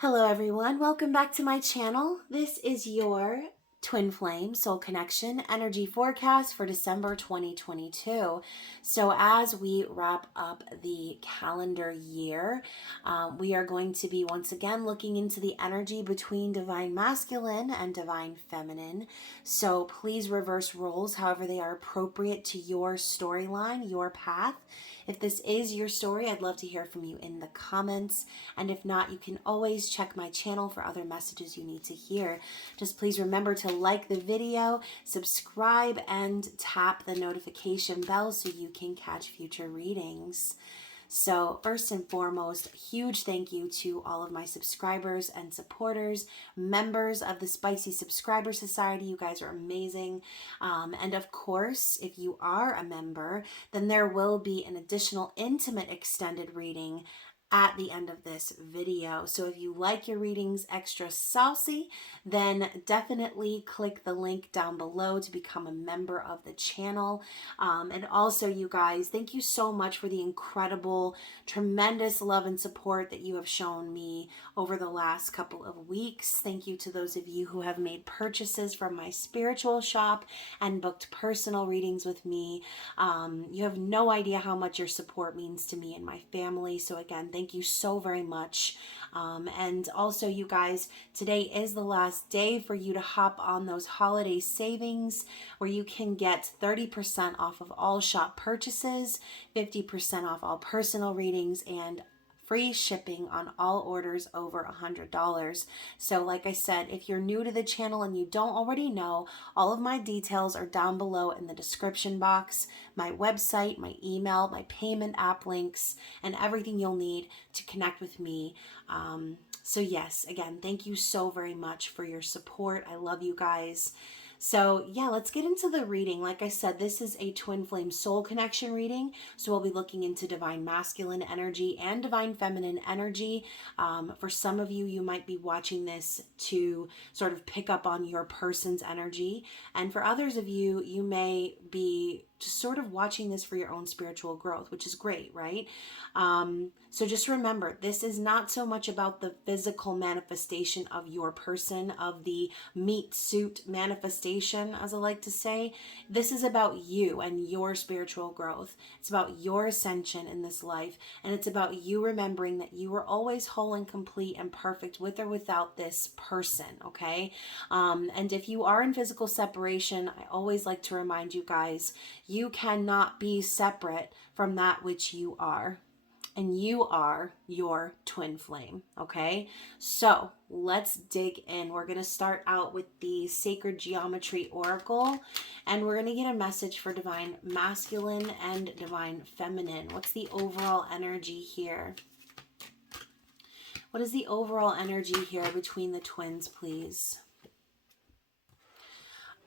Hello everyone, welcome back to my channel. This is your Twin Flame Soul Connection Energy Forecast for December 2022. So as we wrap up the calendar year, we are going to be once again looking into the energy between Divine Masculine and Divine Feminine. So please reverse roles however they are appropriate to your storyline, your path. If this is your story, I'd love to hear from you in the comments. And if not, you can always check my channel for other messages you need to hear. Just please remember to like the video, subscribe, and tap the notification bell so you can catch future readings. So first and foremost, huge thank you to all of my subscribers and supporters, members of the Spicy Subscriber Society. You guys are amazing. And of course, if you are a member, then there will be an additional intimate extended reading at the end of this video. So if you like your readings extra saucy, then definitely click the link down below to become a member of the channel. And also, you guys, thank you so much for the incredible, tremendous love and support that you have shown me over the last couple of weeks. Thank you to those of you who have made purchases from my spiritual shop and booked personal readings with me. You have no idea how much your support means to me and my family. So again, thank you so very much. And also, you guys, today is the last day for you to hop on those holiday savings where you can get 30% off of all shop purchases, 50% off all personal readings, and free shipping on all orders over $100. So like I said, if you're new to the channel and you don't already know, all of my details are down below in the description box. My website, my email, my payment app links, and everything you'll need to connect with me. So yes, again, thank you so very much for your support. I love you guys. So yeah, let's get into the reading. Like I said, this is a twin flame soul connection reading. So we'll be looking into divine masculine energy and divine feminine energy. For some of you, you might be watching this to sort of pick up on your person's energy. And for others of you, you may be just sort of watching this for your own spiritual growth, which is great, right? So just remember, this is not so much about the physical manifestation of your person, of the meat suit manifestation, as I like to say. This is about you and your spiritual growth. It's about your ascension in this life. And it's about you remembering that you are always whole and complete and perfect with or without this person, okay? And if you are in physical separation, I always like to remind you guys, you cannot be separate from that which you are. And you are your twin flame, okay? So let's dig in. We're going to start out with the Sacred Geometry Oracle, and we're going to get a message for Divine Masculine and Divine Feminine. What's the overall energy here? What is the overall energy here between the twins, please?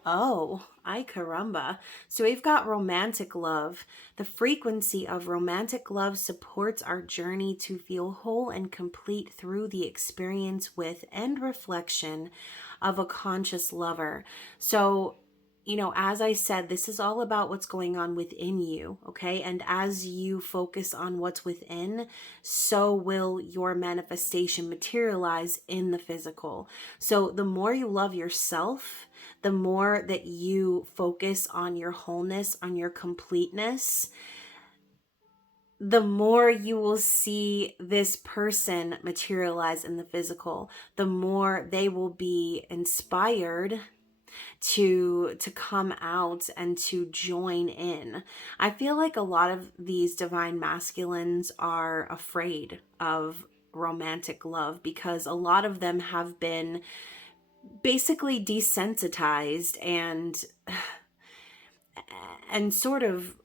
Oh, ay caramba. So we've got romantic love. The frequency of romantic love supports our journey to feel whole and complete through the experience with and reflection of a conscious lover. So, you know, as I said, this is all about what's going on within you, okay? And as you focus on what's within, so will your manifestation materialize in the physical. So the more you love yourself, the more that you focus on your wholeness, on your completeness, the more you will see this person materialize in the physical, the more they will be inspired to come out and to join in. I feel like a lot of these divine masculines are afraid of romantic love because a lot of them have been basically desensitized and sort of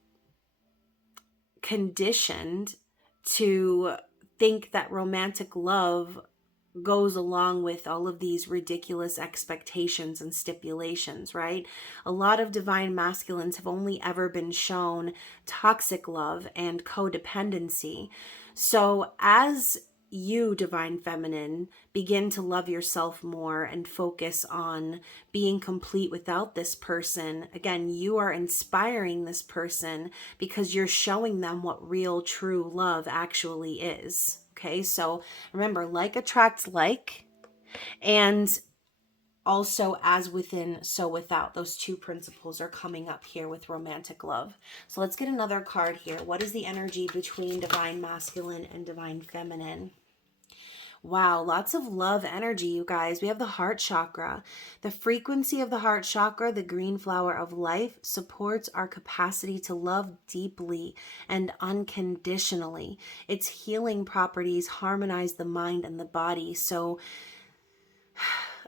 conditioned to think that romantic love goes along with all of these ridiculous expectations and stipulations, right? A lot of divine masculines have only ever been shown toxic love and codependency. So as you, divine feminine, begin to love yourself more and focus on being complete without this person, again, you are inspiring this person because you're showing them what real, true love actually is. Okay, so remember, like attracts like, and also as within, so without. Those two principles are coming up here with romantic love. So let's get another card here. What is the energy between divine masculine and divine feminine? Wow, lots of love energy, you guys. We have the heart chakra. The frequency of the heart chakra, the green flower of life, supports our capacity to love deeply and unconditionally. Its healing properties harmonize the mind and the body. So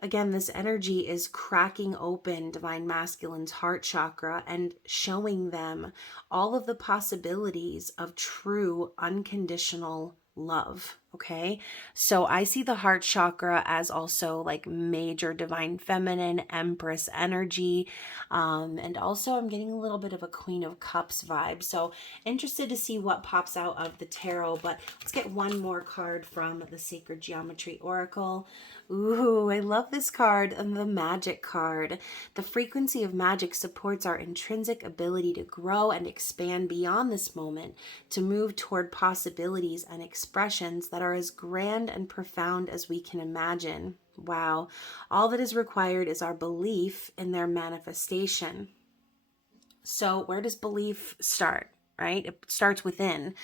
again, this energy is cracking open divine masculine's heart chakra and showing them all of the possibilities of true unconditional love. Okay, so I see the heart chakra as also like major divine feminine empress energy, and also I'm getting a little bit of a Queen of Cups vibe. So interested to see what pops out of the tarot, but let's get one more card from the Sacred Geometry Oracle. Ooh, I love this card, and the magic card. The frequency of magic supports our intrinsic ability to grow and expand beyond this moment, to move toward possibilities and expressions that are as grand and profound as we can imagine. Wow. All that is required is our belief in their manifestation. So where does belief start? Right? It starts within.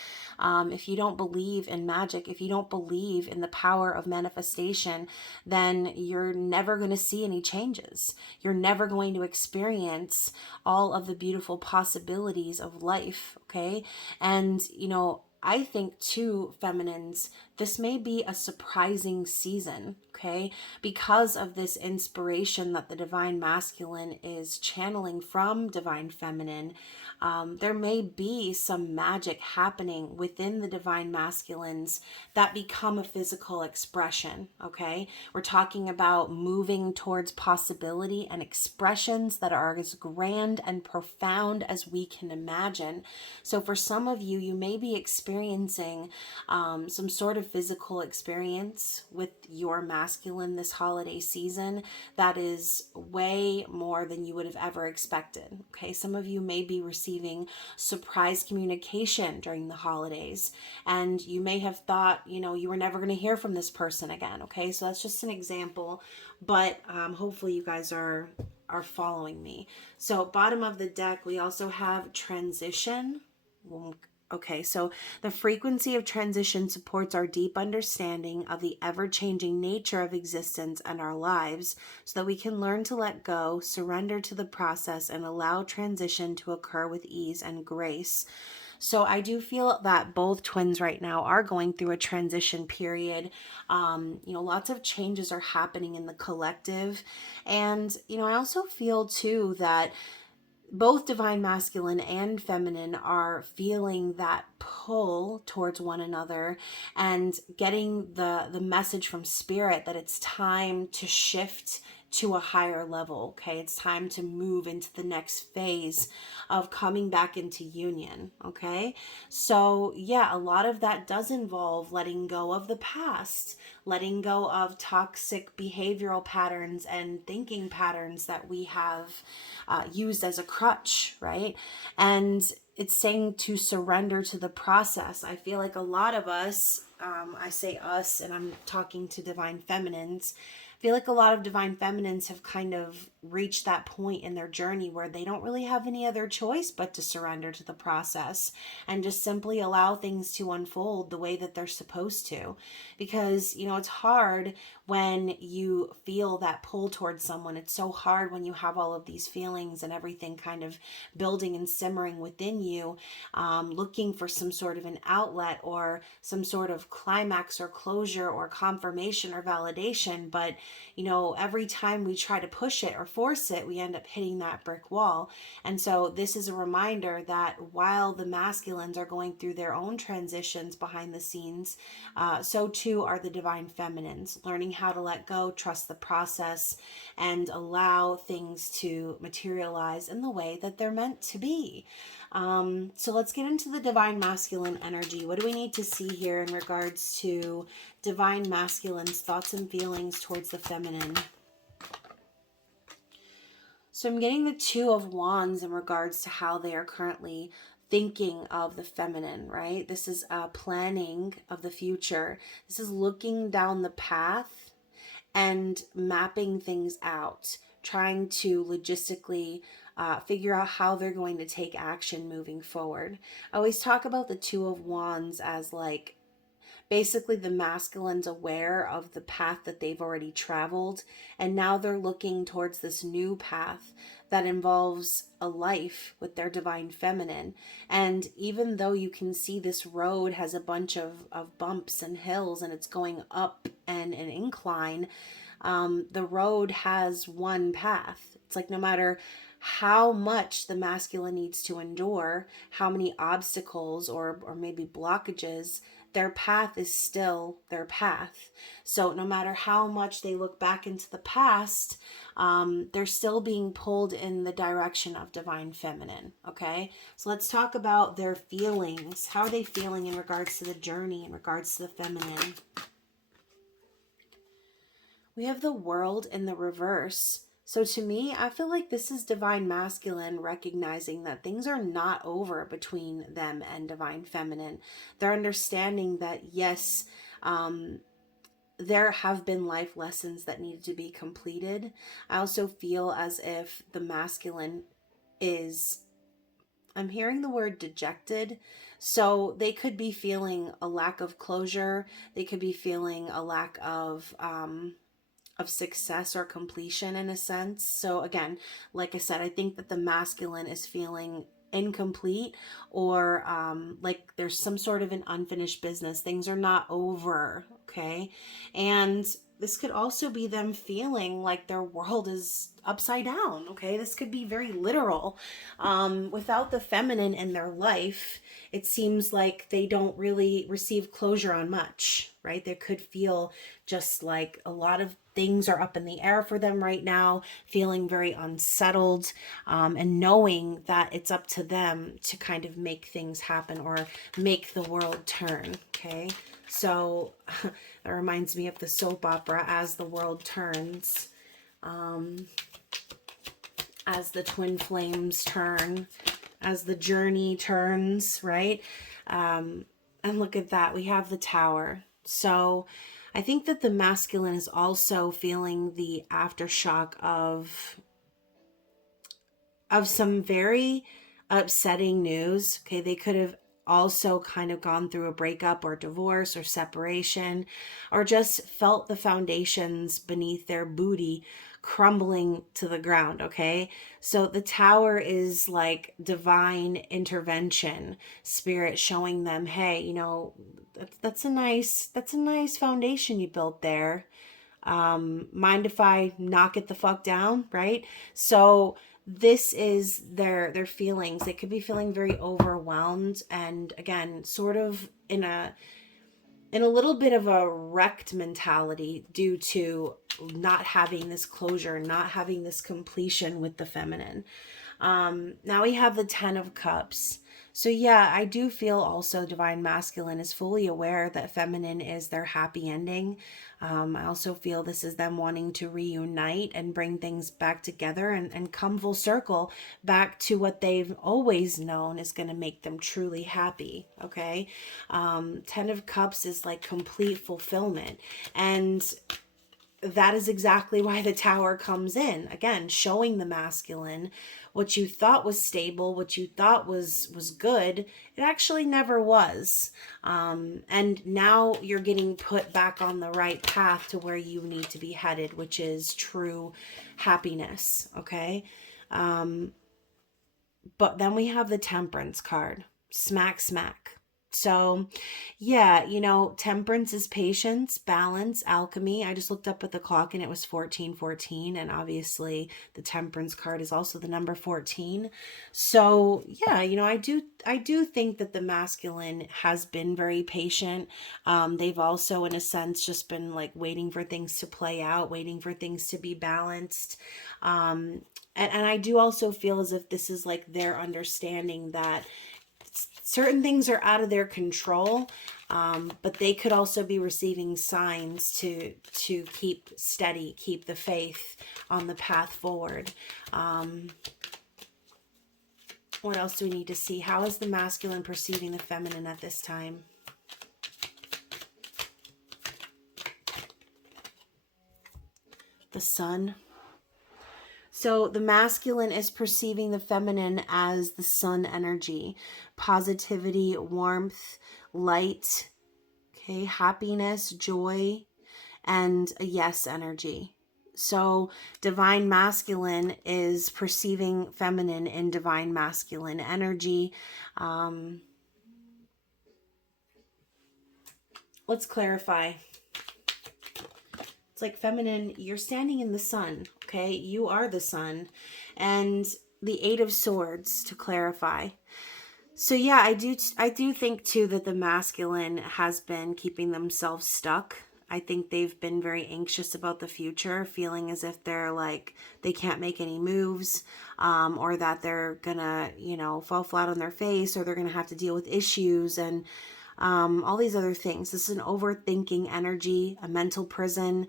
If you don't believe in magic, if you don't believe in the power of manifestation, then you're never going to see any changes. You're never going to experience all of the beautiful possibilities of life. Okay. And, I think too, feminines, this may be a surprising season, okay? Because of this inspiration that the divine masculine is channeling from divine feminine, there may be some magic happening within the divine masculines that become a physical expression, okay? We're talking about moving towards possibility and expressions that are as grand and profound as we can imagine. So for some of you, you may be experiencing some sort of physical experience with your masculine this holiday season that is way more than you would have ever expected. Okay, some of you may be receiving surprise communication during the holidays, and you may have thought, you were never going to hear from this person again. Okay, so that's just an example, but hopefully you guys are following me. So bottom of the deck, we also have transition. Okay, so the frequency of transition supports our deep understanding of the ever-changing nature of existence and our lives, so that we can learn to let go, surrender to the process, and allow transition to occur with ease and grace. So I do feel that both twins right now are going through a transition period. Lots of changes are happening in the collective. And, I also feel too that both divine masculine and feminine are feeling that pull towards one another and getting the message from spirit that it's time to shift to a higher level. Okay, it's time to move into the next phase of coming back into union. Okay, so yeah, a lot of that does involve letting go of the past, letting go of toxic behavioral patterns and thinking patterns that we have used as a crutch, right? And it's saying to surrender to the process. I feel like a lot of us, I say us, and I'm talking to divine feminines, I feel like a lot of divine feminines have kind of reached that point in their journey where they don't really have any other choice but to surrender to the process and just simply allow things to unfold the way that they're supposed to. Because, it's hard when you feel that pull towards someone. It's so hard when you have all of these feelings and everything kind of building and simmering within you, looking for some sort of an outlet or some sort of climax or closure or confirmation or validation. But, every time we try to push it or force it, we end up hitting that brick wall. And so this is a reminder that while the masculines are going through their own transitions behind the scenes, so too are the divine feminines, learning how to let go, trust the process, and allow things to materialize in the way that they're meant to be. So let's get into the divine masculine energy. What do we need to see here in regards to divine masculine's thoughts and feelings towards the feminine? So I'm getting the Two of Wands in regards to how they are currently thinking of the feminine, right? This is planning of the future. This is looking down the path and mapping things out, trying to logistically figure out how they're going to take action moving forward. I always talk about the Two of Wands as like basically the masculine's aware of the path that they've already traveled, and now they're looking towards this new path that involves a life with their divine feminine. And even though you can see this road has a bunch of bumps and hills and it's going up and an incline, the road has one path. It's like no matter how much the masculine needs to endure, how many obstacles or maybe blockages, their path is still their path. So no matter how much they look back into the past, they're still being pulled in the direction of divine feminine. Okay, so let's talk about their feelings. How are they feeling in regards to the journey, in regards to the feminine? We have the World in the reverse. So to me, I feel like this is divine masculine recognizing that things are not over between them and divine feminine. They're understanding that, yes, there have been life lessons that needed to be completed. I also feel as if the masculine is, I'm hearing the word dejected. So they could be feeling a lack of closure. They could be feeling a lack of success or completion in a sense. So again, like I said, I think that the masculine is feeling incomplete, or like there's some sort of an unfinished business. Things are not over, okay? And this could also be them feeling like their world is upside down, okay? This could be very literal. Without the feminine in their life, it seems like they don't really receive closure on much, right? They could feel just like a lot of things are up in the air for them right now, feeling very unsettled, and knowing that it's up to them to kind of make things happen or make the world turn, okay? So that reminds me of the soap opera As the World Turns, as the twin flames turn, as the journey turns, right? And look at that, we have the Tower. So I think that the masculine is also feeling the aftershock of some very upsetting news. Okay, they could have also kind of gone through a breakup or divorce or separation, or just felt the foundations beneath their booty crumbling to the ground. Okay, so the Tower is like divine intervention, spirit showing them, hey, you know, that's a nice foundation you built there. Mind if I knock it the fuck down, right? So this is their feelings. They could be feeling very overwhelmed, and again, sort of in a little bit of a wrecked mentality due to not having this closure, not having this completion with the feminine. Now we have the Ten of Cups. So yeah, I do feel also divine masculine is fully aware that feminine is their happy ending. I also feel this is them wanting to reunite and bring things back together and come full circle back to what they've always known is going to make them truly happy. Okay. Ten of Cups is like complete fulfillment. And that is exactly why the Tower comes in. Again, showing the masculine what you thought was stable, what you thought was good, it actually never was. And now you're getting put back on the right path to where you need to be headed, which is true happiness. Okay. But then we have the Temperance card. Smack, smack. So, yeah, you know, temperance is patience, balance, alchemy. I just looked up at the clock and it was 1414, and obviously the temperance card is also the number 14. So, yeah, you know, I do think that the masculine has been very patient. They've also in a sense just been like waiting for things to play out, waiting for things to be balanced. And I do also feel as if this is like their understanding that certain things are out of their control, but they could also be receiving signs to keep steady, keep the faith on the path forward. What else do we need to see? How is the masculine perceiving the feminine at this time? The sun. So the masculine is perceiving the feminine as the sun energy, positivity, warmth, light, okay, happiness, joy, and a yes energy. So divine masculine is perceiving feminine in divine masculine energy. Let's clarify. It's like, feminine, you're standing in the sun, okay? You are the sun. And the Eight of Swords, to clarify. So yeah, I do think too that the masculine has been keeping themselves stuck. I think they've been very anxious about the future, feeling as if they're like, they can't make any moves, or that they're gonna, fall flat on their face, or they're gonna have to deal with issues and all these other things. This is an overthinking energy, a mental prison.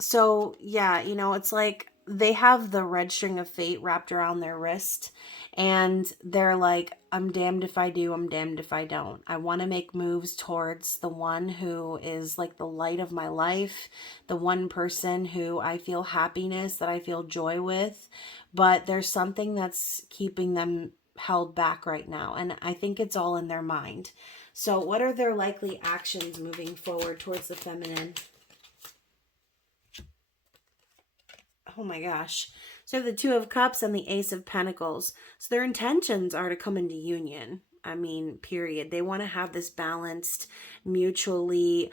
So yeah, it's like they have the red string of fate wrapped around their wrist, and they're like, I'm damned if I do, I'm damned if I don't. I want to make moves towards the one who is like the light of my life, the one person who I feel happiness, that I feel joy with, but there's something that's keeping them held back right now, and I think it's all in their mind. So what are their likely actions moving forward towards the feminine? Oh my gosh. So the Two of Cups and the Ace of Pentacles. So their intentions are to come into union. I mean, period. They want to have this balanced, mutually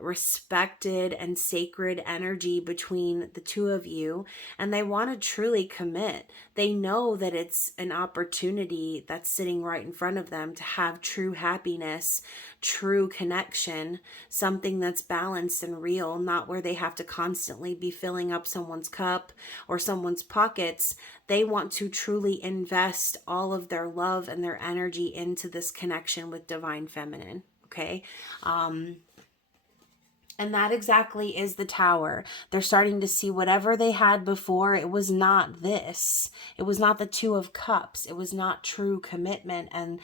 respected and sacred energy between the two of you. And they want to truly commit. They know that it's an opportunity that's sitting right in front of them to have true happiness, true connection, something that's balanced and real, not where they have to constantly be filling up someone's cup or someone's pockets. They want to truly invest all of their love and their energy into this connection with divine feminine. Okay. And that exactly is the Tower. They're starting to see whatever they had before. It was not this. It was not the Two of Cups. It was not true commitment and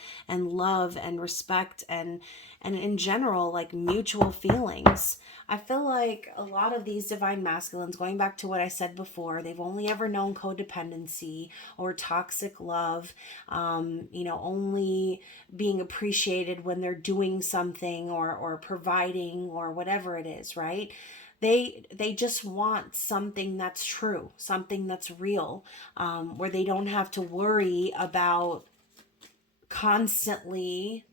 love and respect and in general, like, mutual feelings. I feel like a lot of these divine masculines, going back to what I said before, they've only ever known codependency or toxic love, only being appreciated when they're doing something or providing or whatever it is, right? They just want something that's true, something that's real, where they don't have to worry about constantly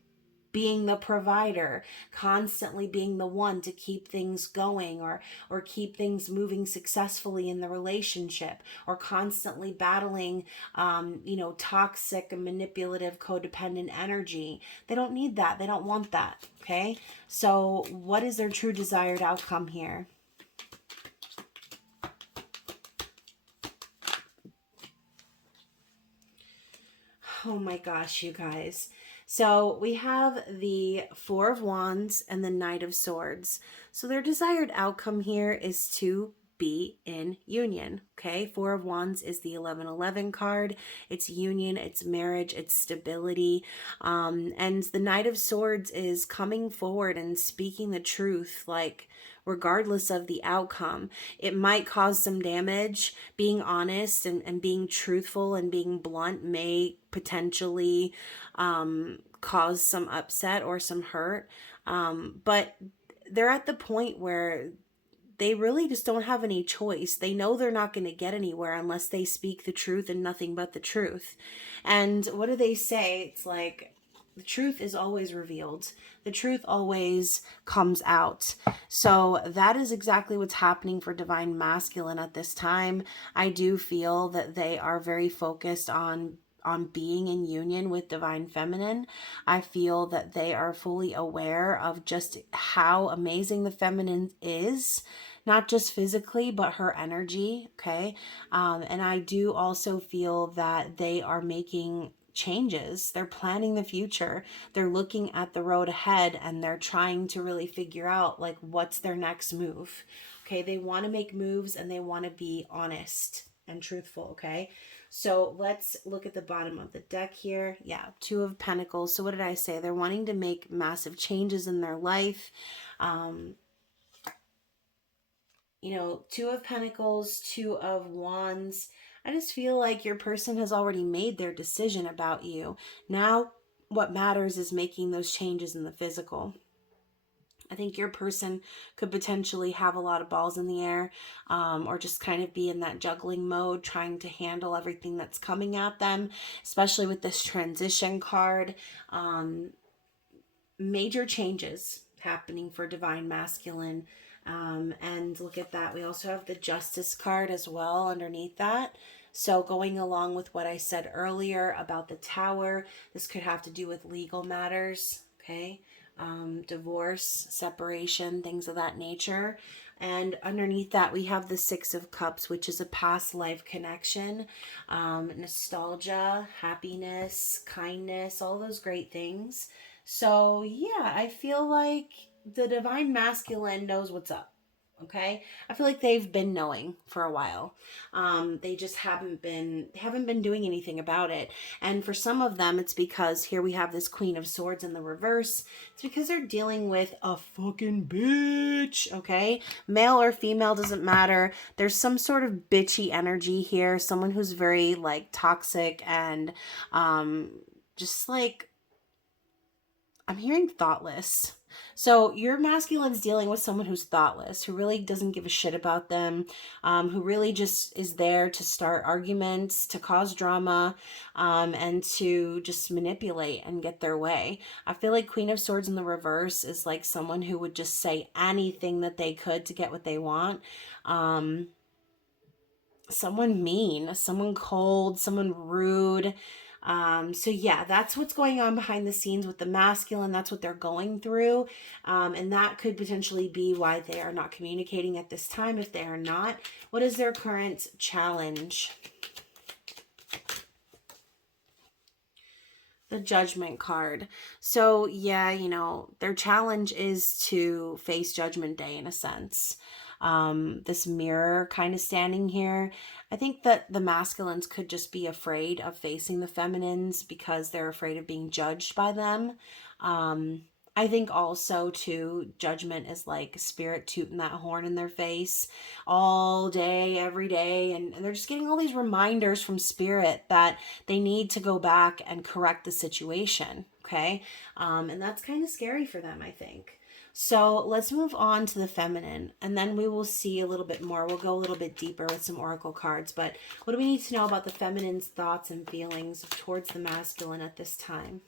being the provider, constantly being the one to keep things going or keep things moving successfully in the relationship, or constantly battling toxic and manipulative codependent energy. They don't need that. They don't want that. Okay, so what is their true desired outcome here? Oh my gosh, you guys. So we have the Four of Wands and the Knight of Swords. So their desired outcome here is to be in union. Okay, Four of Wands is the 1111 card. It's union, it's marriage, it's stability. And the Knight of Swords is coming forward and speaking the truth, like, regardless of the outcome. It might cause some damage. Being honest and being truthful and being blunt may potentially cause some upset or some hurt. But they're at the point where they really just don't have any choice. They know they're not going to get anywhere unless they speak the truth and nothing but the truth. And what do they say? It's like, the truth is always revealed. The truth always comes out. So that is exactly what's happening for divine masculine at this time. I do feel that they are very focused on being in union with divine feminine. I feel that they are fully aware of just how amazing the feminine is, not just physically, but her energy. Okay. And I do also feel that they are making changes. They're planning the future. They're looking at the road ahead, and they're trying to really figure out, like, what's their next move. Okay. They want to make moves, and they want to be honest and truthful. Okay. So let's look at the bottom of the deck here. Yeah, Two of Pentacles. So what did I say? They're wanting to make massive changes in their life. You know, Two of Pentacles, Two of Wands. I just feel like your person has already made their decision about you. Now, what matters is making those changes in the physical. I think your person could potentially have a lot of balls in the air, or just kind of be in that juggling mode, trying to handle everything that's coming at them, especially with this transition card. Major changes happening for Divine Masculine. And look at that. We also have the Justice card as well underneath that. So going along with what I said earlier about the Tower, this could have to do with legal matters, okay? Divorce, separation, things of that nature. And underneath that, we have the Six of Cups, which is a past life connection, nostalgia, happiness, kindness, all those great things. So yeah, I feel like the Divine Masculine knows what's up. Okay, I feel like they've been knowing for a while. They just haven't been doing anything about it. And for some of them, it's because here we have this Queen of Swords in the reverse. It's because they're dealing with a fucking bitch. Okay, male or female doesn't matter. There's some sort of bitchy energy here. Someone who's very like toxic and just like, I'm hearing thoughtless. So your masculine's dealing with someone who's thoughtless, who really doesn't give a shit about them, who really just is there to start arguments, to cause drama, and to just manipulate and get their way. I feel like Queen of Swords in the reverse is like someone who would just say anything that they could to get what they want. Someone mean, someone cold, someone rude. So yeah, that's what's going on behind the scenes with the masculine. That's what they're going through. And that could potentially be why they are not communicating at this time. If they are not, what is their current challenge? The Judgment card. So yeah, you know, their challenge is to face Judgment Day in a sense. This mirror kind of standing here. I think that the masculines could just be afraid of facing the feminines because they're afraid of being judged by them. I think also too, judgment is like spirit tooting that horn in their face all day, every day. And they're just getting all these reminders from spirit that they need to go back and correct the situation. Okay. And that's kind of scary for them, I think. So let's move on to the feminine, and then we will see a little bit more. We'll go a little bit deeper with some oracle cards, but what do we need to know about the feminine's thoughts and feelings towards the masculine at this time?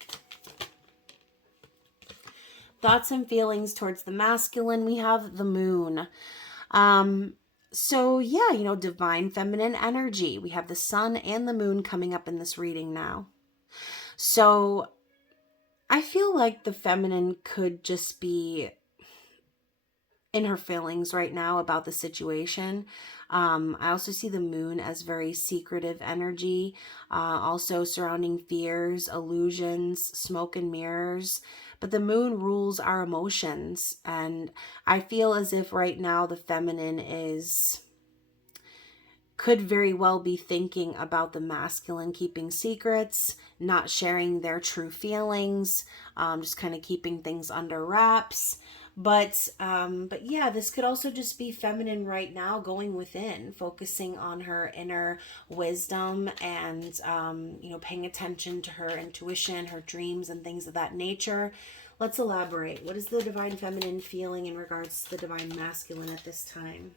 Thoughts and feelings towards the masculine, we have the moon. So yeah, you know, divine feminine energy. We have the sun and the moon coming up in this reading now. So I feel like the feminine could just be in her feelings right now about the situation. I also see the moon as very secretive energy, also surrounding fears, illusions, smoke and mirrors. But the moon rules our emotions. And I feel as if right now the feminine could very well be thinking about the masculine keeping secrets, not sharing their true feelings, just kind of keeping things under wraps. But yeah, this could also just be feminine right now, going within, focusing on her inner wisdom and, you know, paying attention to her intuition, her dreams and things of that nature. Let's elaborate. What is the divine feminine feeling in regards to the divine masculine at this time?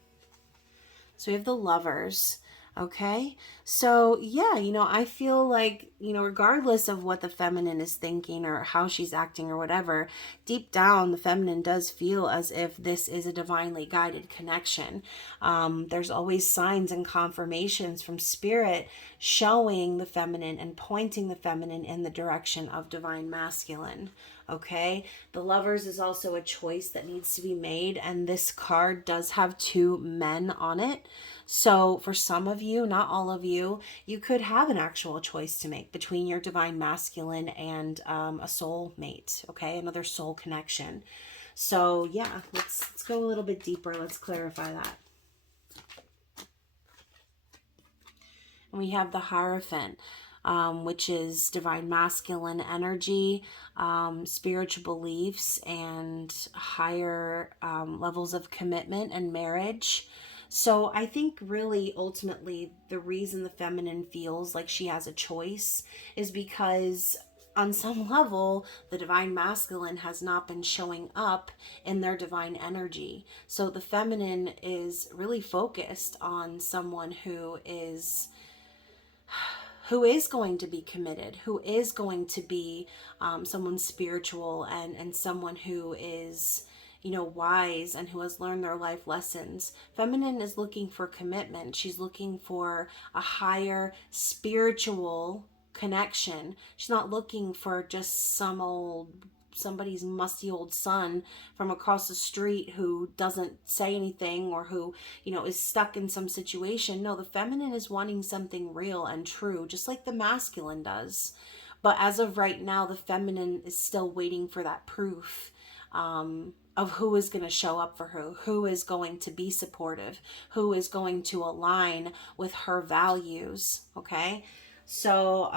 So we have the Lovers. Okay. So yeah, you know, I feel like, you know, regardless of what the feminine is thinking or how she's acting or whatever, deep down, the feminine does feel as if this is a divinely guided connection. There's always signs and confirmations from spirit showing the feminine and pointing the feminine in the direction of divine masculine. Okay, the Lovers is also a choice that needs to be made, and this card does have two men on it. So for some of you, not all of you, you could have an actual choice to make between your divine masculine and a soul mate. Okay, another soul connection. So yeah, let's go a little bit deeper. Let's clarify that. We have the Hierophant, which is divine masculine energy, spiritual beliefs, and higher levels of commitment and marriage. So I think really ultimately the reason the feminine feels like she has a choice is because on some level, the divine masculine has not been showing up in their divine energy. So the feminine is really focused on someone who is going to be committed, who is going to be someone spiritual and someone who is, you know, wise and who has learned their life lessons. Feminine is looking for commitment. She's looking for a higher spiritual connection. She's not looking for just somebody's musty old son from across the street who doesn't say anything or who, you know, is stuck in some situation. No, the feminine is wanting something real and true, just like the masculine does. But as of right now, the feminine is still waiting for that proof of who is going to show up for her, who is going to be supportive, who is going to align with her values. Okay. So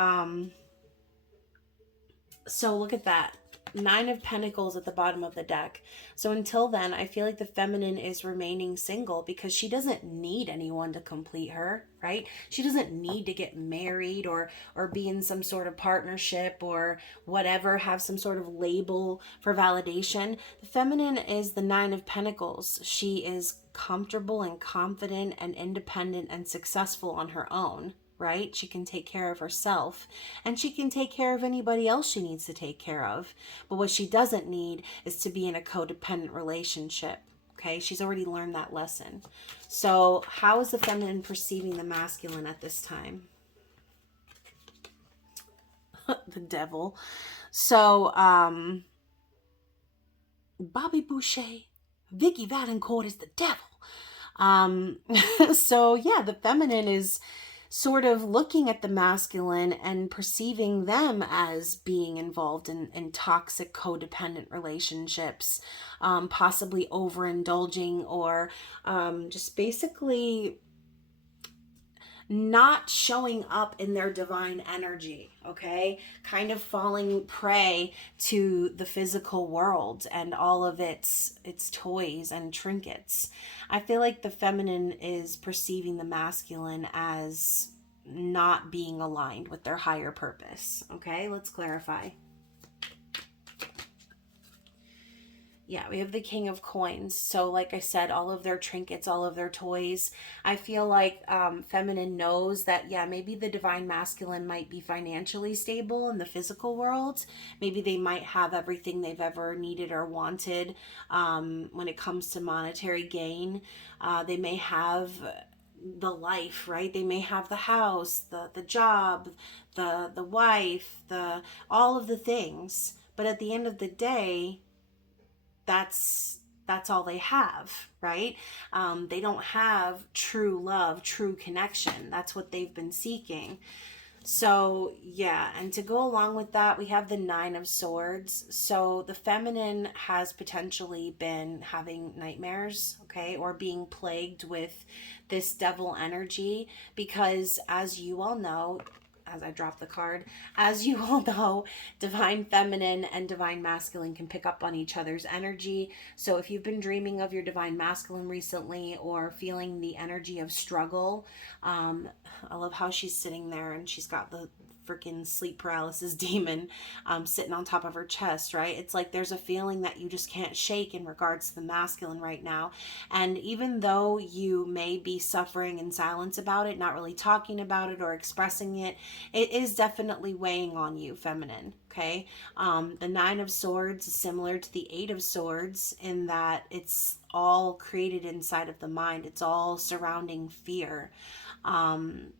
look at that. 9 of Pentacles at the bottom of the deck. So until then, I feel like the feminine is remaining single because she doesn't need anyone to complete her, right? She doesn't need to get married or be in some sort of partnership or whatever, have some sort of label for validation. The feminine is the 9 of Pentacles. She is comfortable and confident and independent and successful on her own. Right? She can take care of herself and she can take care of anybody else she needs to take care of. But what she doesn't need is to be in a codependent relationship. Okay? She's already learned that lesson. So how is the feminine perceiving the masculine at this time? The devil. So, Bobby Boucher, Vicky Valancourt is the devil. So yeah, the feminine is sort of looking at the masculine and perceiving them as being involved in toxic codependent relationships, possibly overindulging or just basically not showing up in their divine energy, okay? Kind of falling prey to the physical world and all of its toys and trinkets. I feel like the feminine is perceiving the masculine as not being aligned with their higher purpose, okay? Let's clarify. Yeah, we have the King of Coins. So like I said, all of their trinkets, all of their toys. I feel like feminine knows that, yeah, maybe the divine masculine might be financially stable in the physical world. Maybe they might have everything they've ever needed or wanted when it comes to monetary gain. They may have the life, right? They may have the house, the job, the wife, all of the things. But at the end of the day, that's all they have, right? They don't have true love, true connection. That's what they've been seeking. So yeah, and to go along with that, we have the 9 of Swords. So the feminine has potentially been having nightmares, okay, or being plagued with this devil energy because, as you all know, as I drop the card, as you all know, divine feminine and divine masculine can pick up on each other's energy. So if you've been dreaming of your divine masculine recently or feeling the energy of struggle, I love how she's sitting there and she's got the freaking sleep paralysis demon sitting on top of her chest, right? It's like there's a feeling that you just can't shake in regards to the masculine right now. And even though you may be suffering in silence about it, not really talking about it or expressing it, it is definitely weighing on you, feminine, okay? The 9 of Swords is similar to the 8 of Swords in that it's all created inside of the mind. It's all surrounding fear.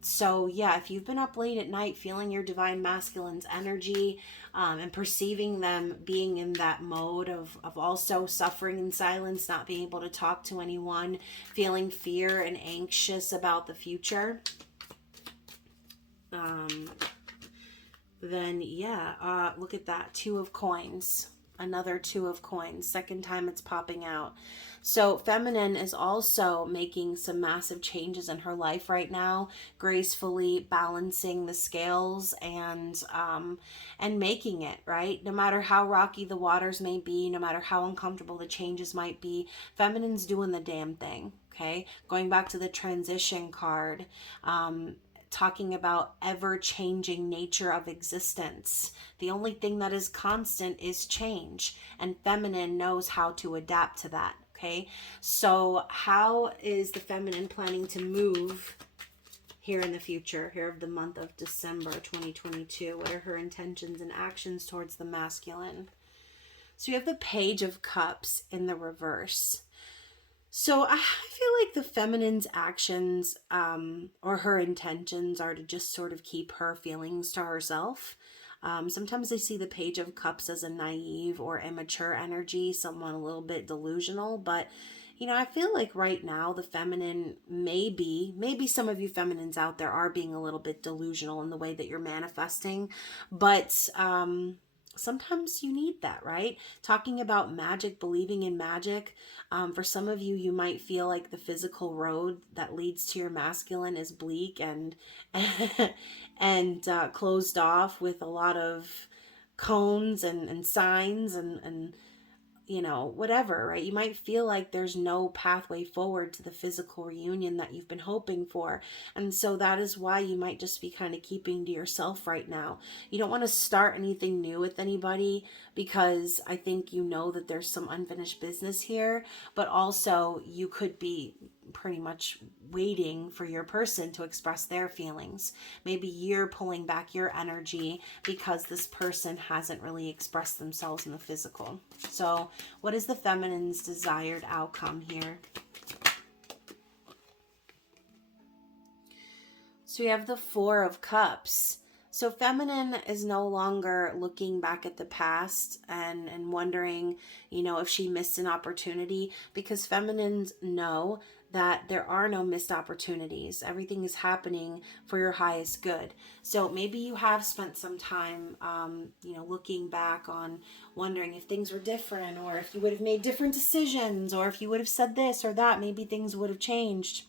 So yeah, if you've been up late at night feeling your divine masculine's energy and perceiving them being in that mode of also suffering in silence, not being able to talk to anyone, feeling fear and anxious about the future, then yeah, look at that, 2 of Coins. Another two of coins, second time it's popping out. So feminine is also making some massive changes in her life right now, gracefully balancing the scales and making it right. No matter how rocky the waters may be, no matter how uncomfortable the changes might be, feminine's doing the damn thing. Okay, going back to the transition card, talking about ever-changing nature of existence. The only thing that is constant is change, and feminine knows how to adapt to that. Okay, so how is the feminine planning to move here in the future, here of the month of December 2022? What are her intentions and actions towards the masculine? So you have the Page of Cups in the reverse. So I feel like the feminine's actions or her intentions are to just sort of keep her feelings to herself. Sometimes I see the Page of Cups as a naive or immature energy, someone a little bit delusional, but I feel like right now the feminine maybe some of you feminines out there are being a little bit delusional in the way that you're manifesting, but sometimes you need that, right? Talking about magic, believing in magic. For some of you, you might feel like the physical road that leads to your masculine is bleak and and closed off with a lot of cones and signs and whatever, right? You might feel like there's no pathway forward to the physical reunion that you've been hoping for. And so that is why you might just be kind of keeping to yourself right now. You don't want to start anything new with anybody because I think that there's some unfinished business here, but also you could be pretty much waiting for your person to express their feelings. Maybe you're pulling back your energy because this person hasn't really expressed themselves in the physical. So what is the feminine's desired outcome here? So we have the Four of Cups. So feminine is no longer looking back at the past and wondering, if she missed an opportunity, because feminines know that there are no missed opportunities. Everything is happening for your highest good. So maybe you have spent some time, looking back on wondering if things were different, or if you would have made different decisions, or if you would have said this or that, maybe things would have changed.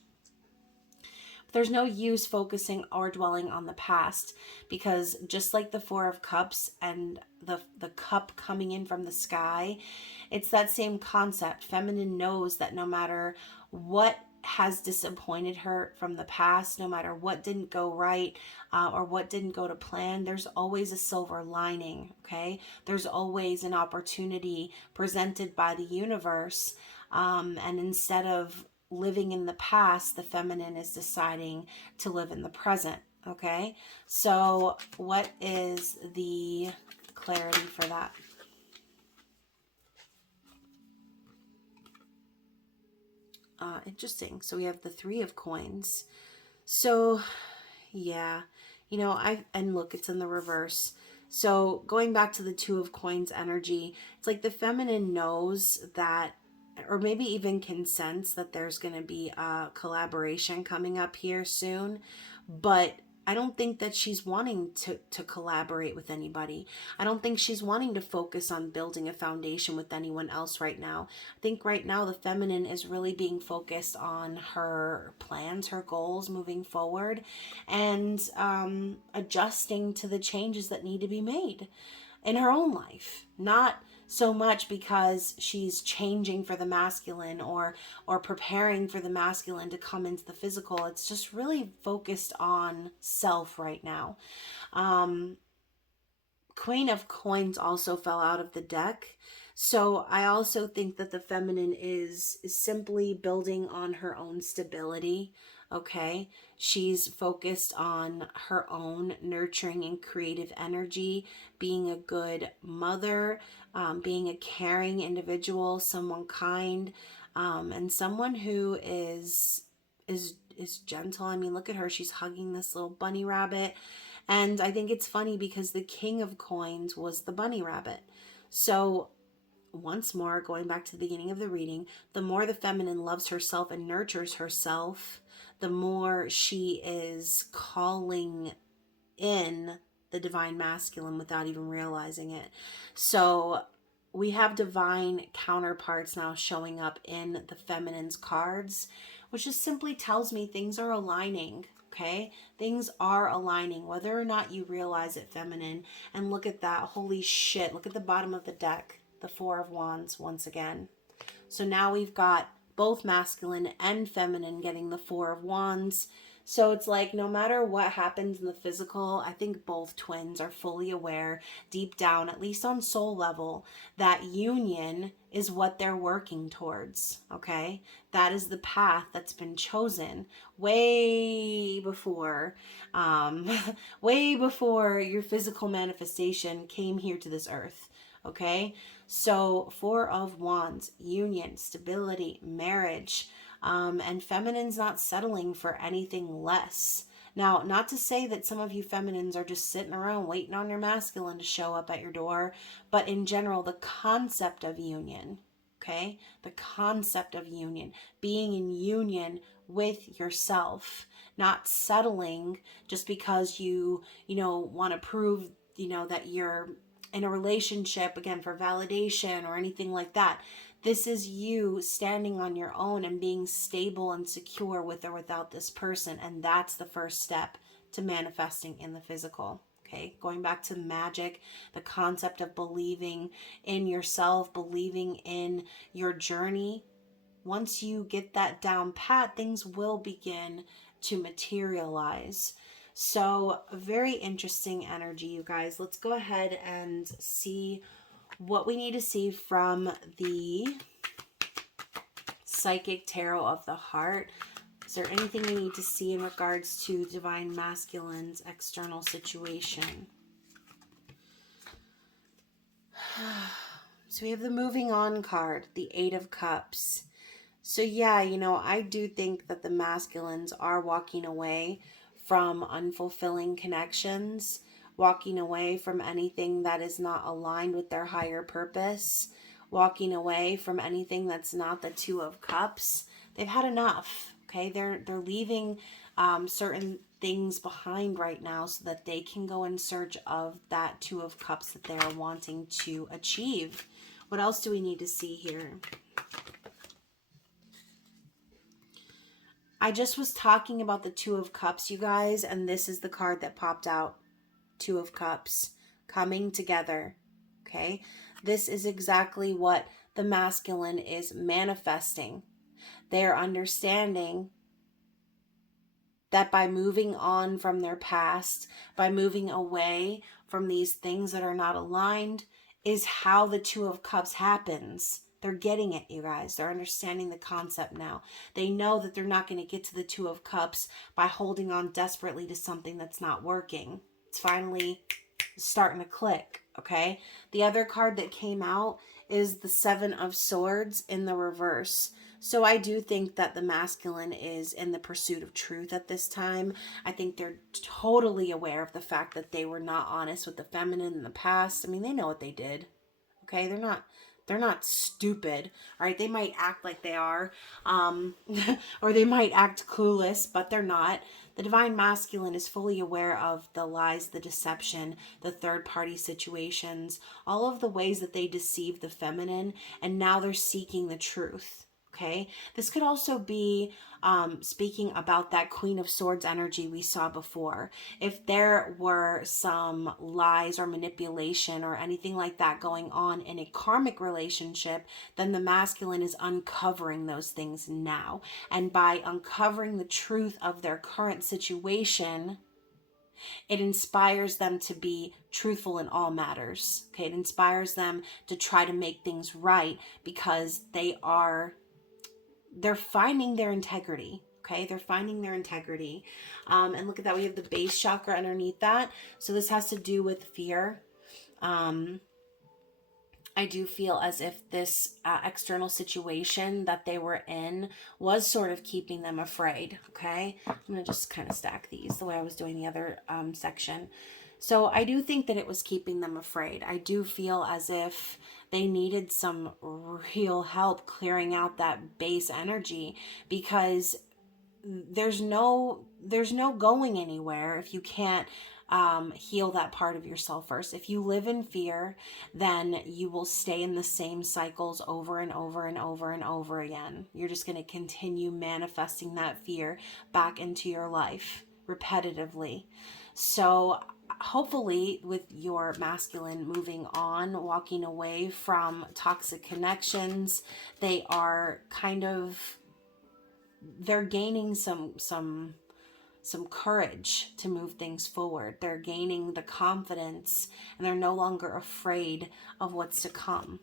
There's no use focusing or dwelling on the past, because just like the Four of Cups and the cup coming in from the sky, it's that same concept. Feminine knows that no matter what has disappointed her from the past, no matter what didn't go right or what didn't go to plan, there's always a silver lining, okay? There's always an opportunity presented by the universe, and instead of living in the past, the feminine is deciding to live in the present. Okay, so what is the clarity for that? Interesting. So we have the Three of Coins. So yeah, and look, it's in the reverse. So going back to the Two of Coins energy, it's like the feminine knows that, or maybe even can sense that there's going to be a collaboration coming up here soon, but I don't think that she's wanting to collaborate with anybody. I don't think she's wanting to focus on building a foundation with anyone else right now. I think right now the feminine is really being focused on her plans, her goals moving forward, and adjusting to the changes that need to be made in her own life. Not so much because she's changing for the masculine or preparing for the masculine to come into the physical. It's just really focused on self right now. Queen of Coins also fell out of the deck. So I also think that the feminine is simply building on her own stability. Okay, she's focused on her own nurturing and creative energy, being a good mother, being a caring individual, someone kind, and someone who is gentle. I mean, look at her. She's hugging this little bunny rabbit. And I think it's funny because the King of Coins was the bunny rabbit. So once more, going back to the beginning of the reading, the more the feminine loves herself and nurtures herself, the more she is calling in the divine masculine without even realizing it. So we have divine counterparts now showing up in the feminine's cards, which just simply tells me things are aligning. Okay, things are aligning, whether or not you realize it, feminine. And look at that. Holy shit. Look at the bottom of the deck. The Four of Wands once again. So now we've got both masculine and feminine getting the Four of Wands. So it's like no matter what happens in the physical, I think both twins are fully aware deep down, at least on soul level, that union is what they're working towards. Okay? That is the path that's been chosen way before, way before your physical manifestation came here to this earth. Okay? So, Four of Wands, union, stability, marriage, and feminine's not settling for anything less. Now, not to say that some of you feminines are just sitting around waiting on your masculine to show up at your door, but in general, the concept of union, okay? The concept of union, being in union with yourself, not settling just because you want to prove, that you're in a relationship, again, for validation or anything like that. This is you standing on your own and being stable and secure with or without this person. And that's the first step to manifesting in the physical. Okay, going back to magic, the concept of believing in yourself, believing in your journey. Once you get that down pat, things will begin to materialize. So, very interesting energy, you guys. Let's go ahead and see what we need to see from the Psychic Tarot of the Heart. Is there anything we need to see in regards to Divine Masculine's external situation? So we have the Moving On card, the Eight of Cups. So yeah, I do think that the masculines are walking away from unfulfilling connections, walking away from anything that is not aligned with their higher purpose, walking away from anything that's not the Two of Cups. They've had enough, okay? They're leaving certain things behind right now so that they can go in search of that Two of Cups that they're wanting to achieve. What else do we need to see here? I just was talking about the Two of Cups, you guys, and this is the card that popped out. Two of Cups coming together. Okay? This is exactly what the masculine is manifesting. They are understanding that by moving on from their past, by moving away from these things that are not aligned, is how the Two of Cups happens. They're getting it, you guys. They're understanding the concept now. They know that they're not going to get to the Two of Cups by holding on desperately to something that's not working. It's finally starting to click, okay? The other card that came out is the Seven of Swords in the reverse. So I do think that the masculine is in the pursuit of truth at this time. I think they're totally aware of the fact that they were not honest with the feminine in the past. I mean, they know what they did, okay? They're not stupid, all right? They might act like they are, or they might act clueless, but they're not. The Divine Masculine is fully aware of the lies, the deception, the third-party situations, all of the ways that they deceive the feminine, and now they're seeking the truth. Okay, this could also be speaking about that Queen of Swords energy we saw before. If there were some lies or manipulation or anything like that going on in a karmic relationship, then the masculine is uncovering those things now. And by uncovering the truth of their current situation, it inspires them to be truthful in all matters. Okay, it inspires them to try to make things right because they're finding their integrity. Okay, they're finding their integrity. And look at that, we have the base chakra underneath that. So this has to do with fear. I do feel as if this external situation that they were in was sort of keeping them afraid. Okay, I'm going to just kind of stack these the way I was doing the other section. So I do think that it was keeping them afraid. I do feel as if they needed some real help clearing out that base energy, because there's no going anywhere if you can't heal that part of yourself first. If you live in fear, then you will stay in the same cycles over and over and over and over again. You're just going to continue manifesting that fear back into your life repetitively. So hopefully with your masculine moving on, walking away from toxic connections, they are kind of, they're gaining some courage to move things forward. They're gaining the confidence and they're no longer afraid of what's to come.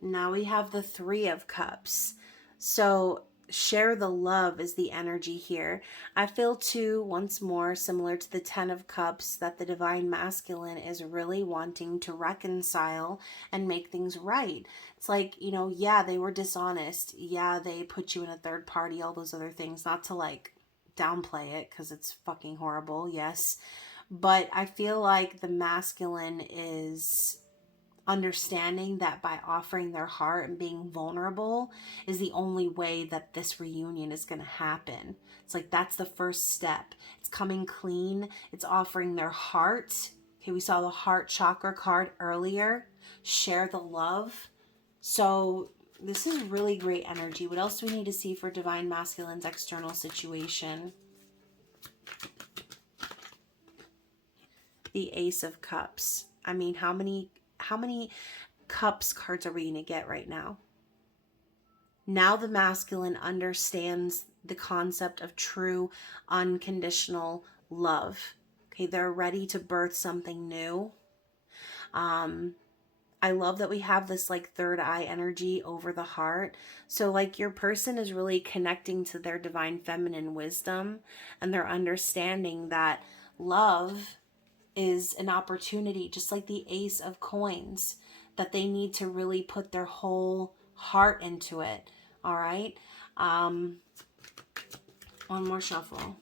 Now we have the Three of Cups. So share the love is the energy here. I feel too, once more, similar to the Ten of Cups, that the divine masculine is really wanting to reconcile and make things right. It's like, you know, yeah, they were dishonest. Yeah, they put you in a third party, all those other things. Not to like downplay it because it's fucking horrible, yes. But I feel like the masculine is understanding that by offering their heart and being vulnerable is the only way that this reunion is going to happen. It's like that's the first step. It's coming clean. It's offering their heart. Okay, we saw the heart chakra card earlier. Share the love. So this is really great energy. What else do we need to see for divine masculine's external situation? The Ace of Cups. I mean, how many cups cards are we going to get right now? Now the masculine understands the concept of true unconditional love. Okay, they're ready to birth something new. I love that we have this like third eye energy over the heart. So like your person is really connecting to their divine feminine wisdom, and they're understanding that love is an opportunity, just like the Ace of Coins, that they need to really put their whole heart into it. All right. One more shuffle.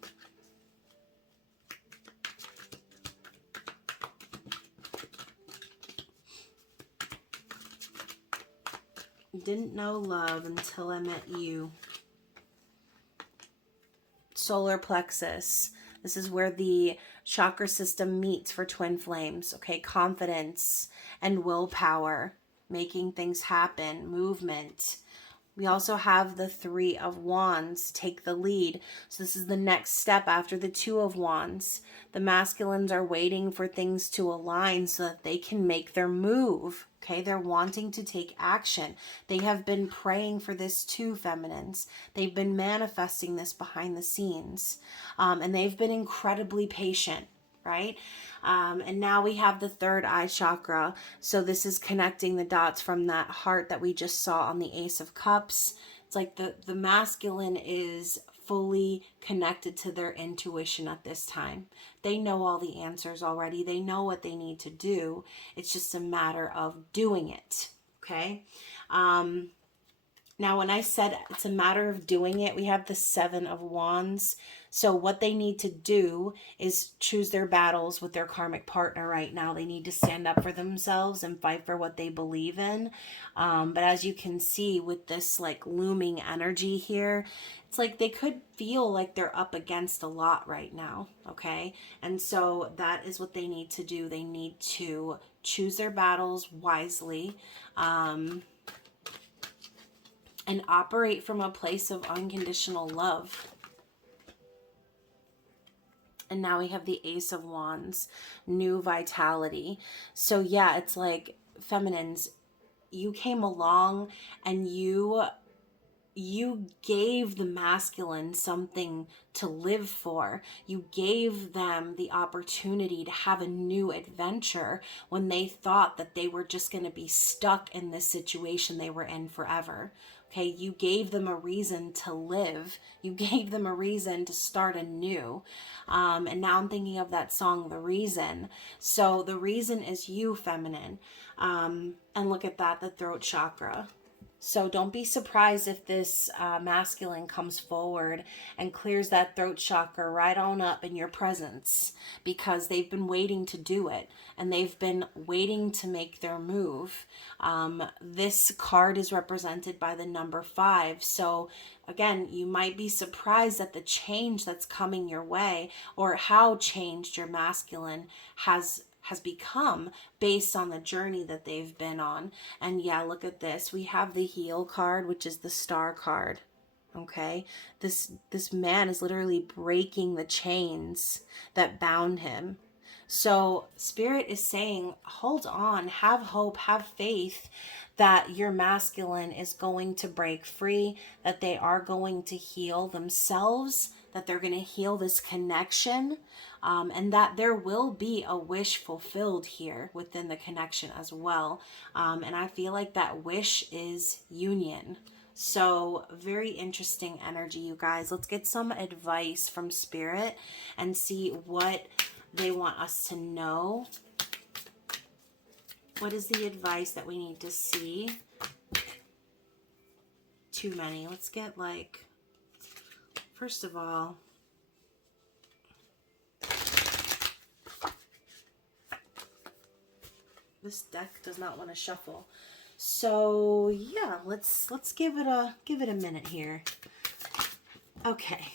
Didn't know love until I met you. Solar plexus. This is where the chakra system meets for twin flames. Okay, confidence and willpower, making things happen, movement. We also have the Three of Wands, take the lead. So this is the next step after the Two of Wands. The masculines are waiting for things to align so that they can make their move. Okay, they're wanting to take action. They have been praying for this too, feminines. They've been manifesting this behind the scenes. And they've been incredibly patient, right? And now we have the third eye chakra. So this is connecting the dots from that heart that we just saw on the Ace of Cups. It's like the masculine is fully connected to their intuition at this time. They know all the answers already. They know what they need to do. It's just a matter of doing it. Okay. Now, when I said it's a matter of doing it, we have the Seven of Wands. So what they need to do is choose their battles with their karmic partner right now. They need to stand up for themselves and fight for what they believe in. But as you can see with this like looming energy here, it's like they could feel like they're up against a lot right now. Okay. And so that is what they need to do. They need to choose their battles wisely. And operate from a place of unconditional love. And now we have the Ace of Wands, new vitality. So yeah, it's like, feminines, you came along and you gave the masculine something to live for. You gave them the opportunity to have a new adventure when they thought that they were just going to be stuck in this situation they were in forever. Okay, you gave them a reason to live. You gave them a reason to start anew. And now I'm thinking of that song, The Reason. So the reason is you, feminine. And look at that, the throat chakra. So don't be surprised if this masculine comes forward and clears that throat chakra right on up in your presence, because they've been waiting to do it and they've been waiting to make their move. This card is represented by the number 5. So again, you might be surprised at the change that's coming your way, or how changed your masculine has become based on the journey that they've been on. And yeah, look at this. We have the Heal card, which is the Star card. Okay? This man is literally breaking the chains that bound him. So Spirit is saying, hold on, have hope, have faith that your masculine is going to break free, that they are going to heal themselves, that they're going to heal this connection, and that there will be a wish fulfilled here within the connection as well. And I feel like that wish is union. So very interesting energy, you guys. Let's get some advice from Spirit and see what they want us to know. What is the advice that we need to see? Too many. Let's get like, first of all, this deck does not want to shuffle. So yeah, let's give it a minute here. Okay.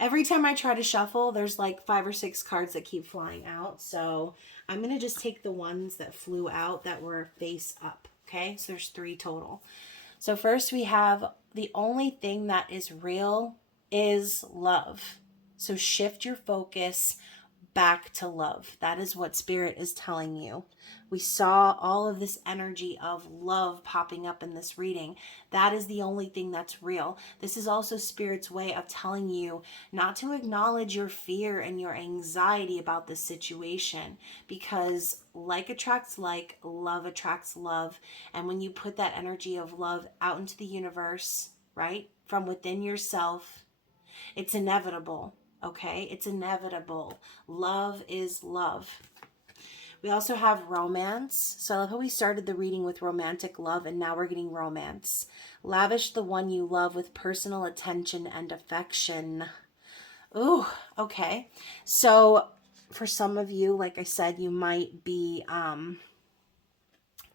Every time I try to shuffle, there's like 5 or 6 cards that keep flying out. So I'm going to just take the ones that flew out that were face up. Okay, so there's 3 total. So first we have, the only thing that is real is love. So shift your focus back to love. That is what Spirit is telling you. We saw all of this energy of love popping up in this reading. That is the only thing that's real. This is also Spirit's way of telling you not to acknowledge your fear and your anxiety about this situation, because like attracts like, love attracts love. And when you put that energy of love out into the universe, right, from within yourself, it's inevitable. Okay, it's inevitable. Love is love. We also have romance. So I love how we started the reading with romantic love and now we're getting romance. Lavish the one you love with personal attention and affection. Ooh, okay. So for some of you, like I said, you might be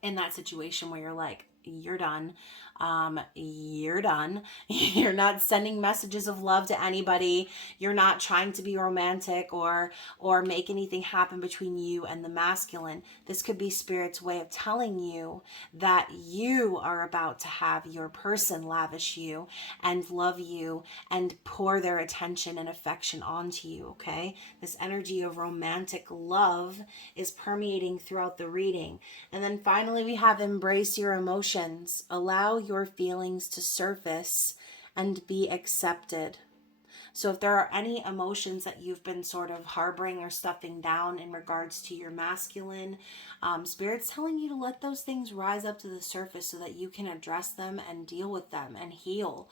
in that situation where you're like, you're done. You're done. You're not sending messages of love to anybody. You're not trying to be romantic or make anything happen between you and the masculine. This could be Spirit's way of telling you that you are about to have your person lavish you and love you and pour their attention and affection onto you, okay? This energy of romantic love is permeating throughout the reading. And then finally we have embrace your emotions. Allow your feelings to surface and be accepted. So if there are any emotions that you've been sort of harboring or stuffing down in regards to your masculine, Spirit's telling you to let those things rise up to the surface so that you can address them and deal with them and heal.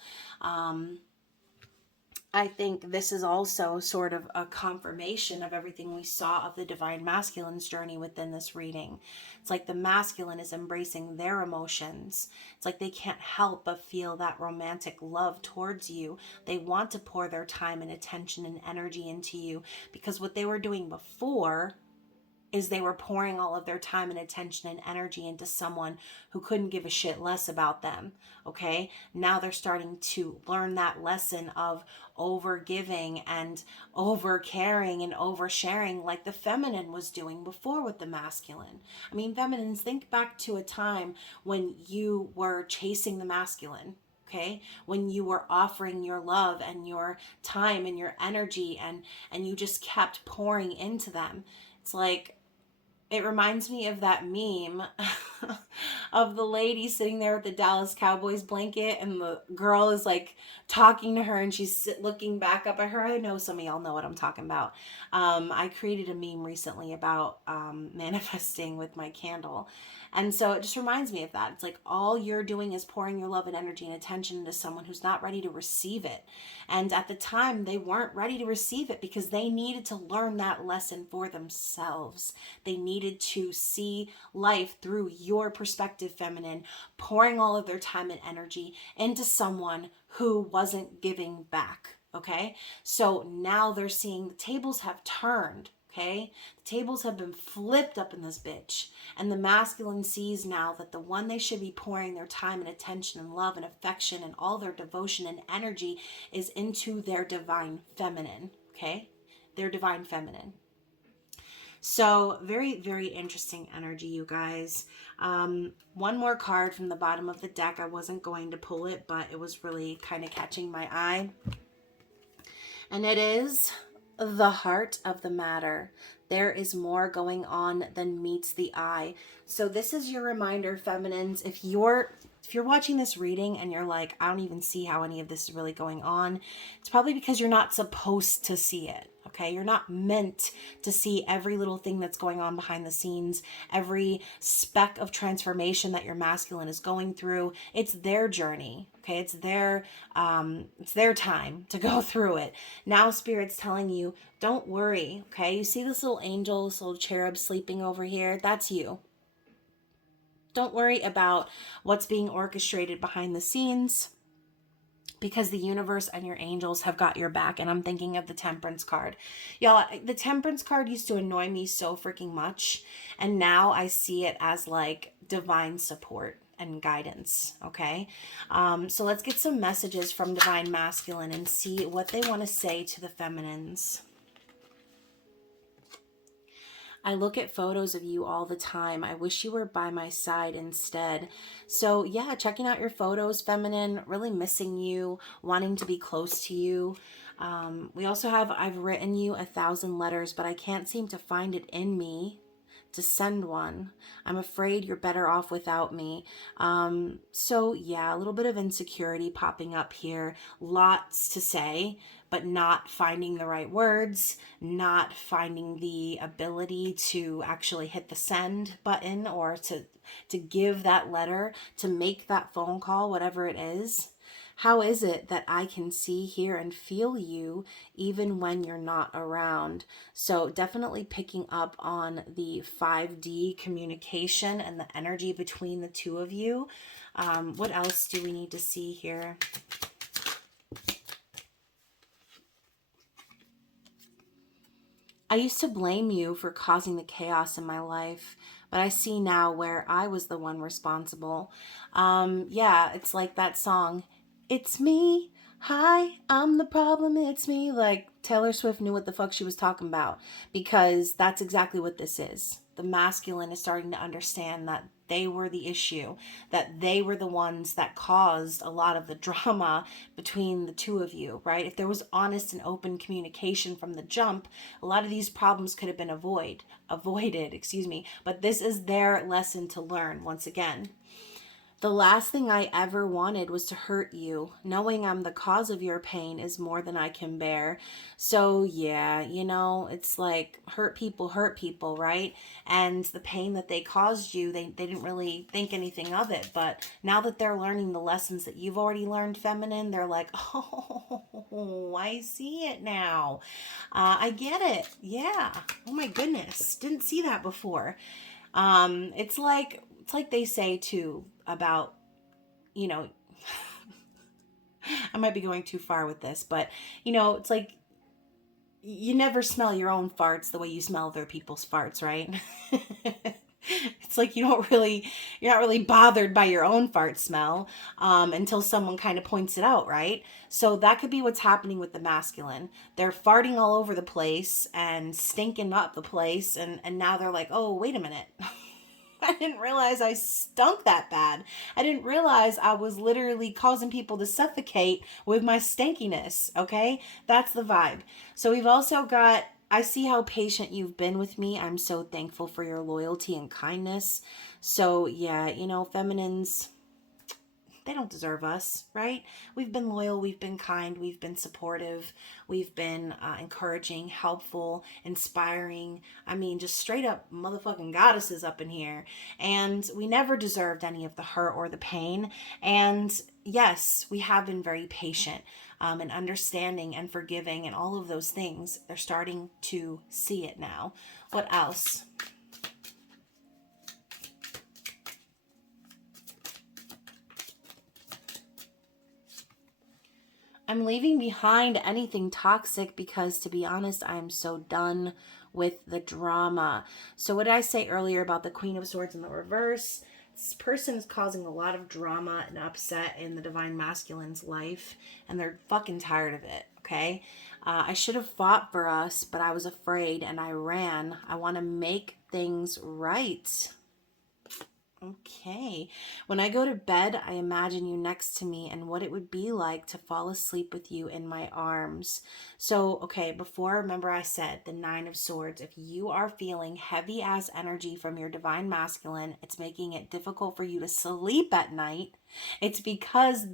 I think this is also sort of a confirmation of everything we saw of the divine masculine's journey within this reading. It's like the masculine is embracing their emotions. It's like they can't help but feel that romantic love towards you. They want to pour their time and attention and energy into you, because what they were doing before is they were pouring all of their time and attention and energy into someone who couldn't give a shit less about them. Okay, now they're starting to learn that lesson of over giving and over caring and over sharing, like the feminine was doing before with the masculine. I mean, feminines, think back to a time when you were chasing the masculine. Okay, when you were offering your love and your time and your energy, and you just kept pouring into them. It's like, it reminds me of that meme of the lady sitting there with the Dallas Cowboys blanket and the girl is like talking to her and she's looking back up at her. I know some of y'all know what I'm talking about. I created a meme recently about manifesting with my candle. And so it just reminds me of that. It's like all you're doing is pouring your love and energy and attention into someone who's not ready to receive it. And at the time, they weren't ready to receive it because they needed to learn that lesson for themselves. They needed needed to see life through your perspective, feminine, pouring all of their time and energy into someone who wasn't giving back. Okay, so now they're seeing the tables have turned. Okay, the tables have been flipped up in this bitch, and the masculine sees now that the one they should be pouring their time and attention and love and affection and all their devotion and energy is into their divine feminine. Okay, their divine feminine. So very, very interesting energy, you guys. One more card from the bottom of the deck. I wasn't going to pull it, but it was really kind of catching my eye. And it is the heart of the matter. There is more going on than meets the eye. So this is your reminder, feminines. If you're watching this reading and you're like, I don't even see how any of this is really going on, it's probably because you're not supposed to see it. Okay, you're not meant to see every little thing that's going on behind the scenes, every speck of transformation that your masculine is going through. It's their journey. Okay, it's their time to go through it. Now Spirit's telling you, don't worry. Okay, you see this little angel, this little cherub sleeping over here? That's you. Don't worry about what's being orchestrated behind the scenes, because the universe and your angels have got your back. And I'm thinking of the Temperance card. Y'all, the Temperance card used to annoy me so freaking much. And now I see it as like divine support and guidance. Okay. So let's get some messages from Divine Masculine and see what they want to say to the feminines. I look at photos of you all the time. I wish you were by my side instead. So yeah, checking out your photos, feminine, really missing you, wanting to be close to you. We also have, I've written you 1,000 letters, but I can't seem to find it in me to send one. I'm afraid you're better off without me. So yeah, a little bit of insecurity popping up here. Lots to say, but not finding the right words, not finding the ability to actually hit the send button or to give that letter, to make that phone call, whatever it is. How is it that I can see, hear, and feel you even when you're not around? So definitely picking up on the 5D communication and the energy between the two of you. What else do we need to see here? I used to blame you for causing the chaos in my life, but I see now where I was the one responsible. Yeah, it's like that song, It's Me. Hi, I'm the problem. It's me. Like Taylor Swift knew what the fuck she was talking about, because that's exactly what this is. The masculine is starting to understand that they were the issue, that they were the ones that caused a lot of the drama between the two of you, right? If there was honest and open communication from the jump, a lot of these problems could have been avoided, excuse me. But this is their lesson to learn once again. The last thing I ever wanted was to hurt you. Knowing I'm the cause of your pain is more than I can bear. So yeah, you know, it's like hurt people, right? And the pain that they caused you, they didn't really think anything of it. But now that they're learning the lessons that you've already learned, feminine, they're like, oh, I see it now. I get it. Yeah. Oh my goodness. Didn't see that before. It's like they say too about, you know, I might be going too far with this, but you know, it's like you never smell your own farts the way you smell other people's farts, right? It's like you're not really bothered by your own fart smell until someone kind of points it out, right? So that could be what's happening with the masculine. They're farting all over the place and stinking up the place, and now they're like, oh, wait a minute. I didn't realize I stunk that bad. I didn't realize I was literally causing people to suffocate with my stankiness, okay? That's the vibe. So we've also got, I see how patient you've been with me. I'm so thankful for your loyalty and kindness. So yeah, you know, feminines, they don't deserve us, right? We've been loyal, we've been kind, we've been supportive, we've been encouraging, helpful, inspiring. I mean, just straight up motherfucking goddesses up in here. And we never deserved any of the hurt or the pain. And yes, we have been very patient and understanding and forgiving and all of those things. They're starting to see it now. What else? I'm leaving behind anything toxic because, to be honest, I'm so done with the drama. So what did I say earlier about the Queen of Swords in the reverse? This person is causing a lot of drama and upset in the Divine Masculine's life, and they're fucking tired of it, okay? I should have fought for us, but I was afraid and I ran. I want to make things right. Okay. When I go to bed, I imagine you next to me and what it would be like to fall asleep with you in my arms. So, okay, before, remember I said the Nine of Swords. If you are feeling heavy ass energy from your Divine Masculine, it's making it difficult for you to sleep at night. It's because